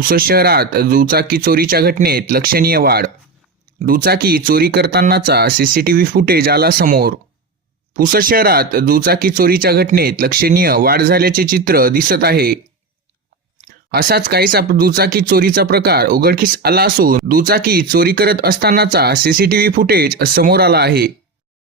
पुसद शहरात दुचाकी चोरीच्या घटनेत लक्षणीय वाढ. दुचाकी चोरी करतानाचा सीसीटीव्ही फुटेज आला समोर. पुसद शहरात दुचाकी चोरीच्या घटनेत लक्षणीय वाढ झाल्याचे चित्र दिसत आहे. असाच काहीसा दुचाकी चोरीचा प्रकार उघडकीस आला असून दुचाकी चोरी करत असतानाचा सीसीटीव्ही फुटेज समोर आला आहे.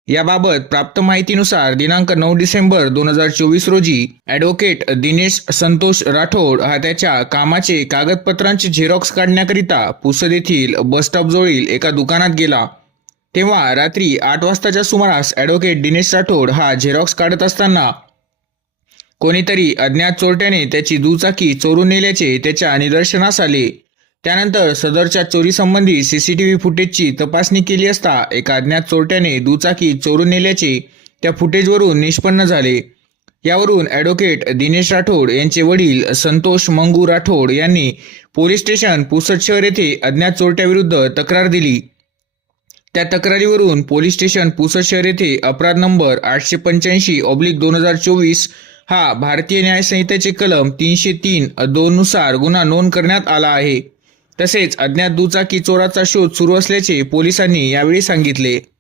याबाबत प्राप्त माहितीनुसार दिनांक नऊ डिसेंबर दोन हजार चोवीस रोजी ॲडव्होकेट दिनेश संतोष राठोड हा त्याच्या कामाचे कागदपत्रांचे झेरॉक्स काढण्याकरिता पुसद येथील बसस्टॉपजवळील एका दुकानात गेला. तेव्हा रात्री आठ वाजताच्या सुमारास ॲडव्होकेट दिनेश राठोड हा झेरॉक्स काढत असताना कोणीतरी अज्ञात चोरट्याने त्याची दुचाकी चोरून नेल्याचे त्याच्या निदर्शनास आले. त्यानंतर सदरच्या चोरीसंबंधी सीसीटीव्ही फुटेजची तपासणी केली असता एका अज्ञात चोरट्याने दुचाकी चोरून नेल्याचे त्या फुटेजवरून निष्पन्न झाले. यावरून ॲडव्होकेट दिनेश राठोड यांचे वडील संतोष मंगू राठोड यांनी पोलीस स्टेशन पुसद शहर येथे अज्ञात चोरट्याविरुद्ध तक्रार दिली. त्या तक्रारीवरून पोलीस स्टेशन पुसद शहर येथे अपराध नंबर आठशे पंच्याऐंशी ऑब्लिक दोन हजार चोवीस हा भारतीय न्यायसंहितेचे कलम तीनशे तीन दोन नुसार गुन्हा नोंद करण्यात आला आहे. तसेच अज्ञात दुचाकी चोराचा शोध सुरू असल्याचे पोलिसांनी यावेळी सांगितले.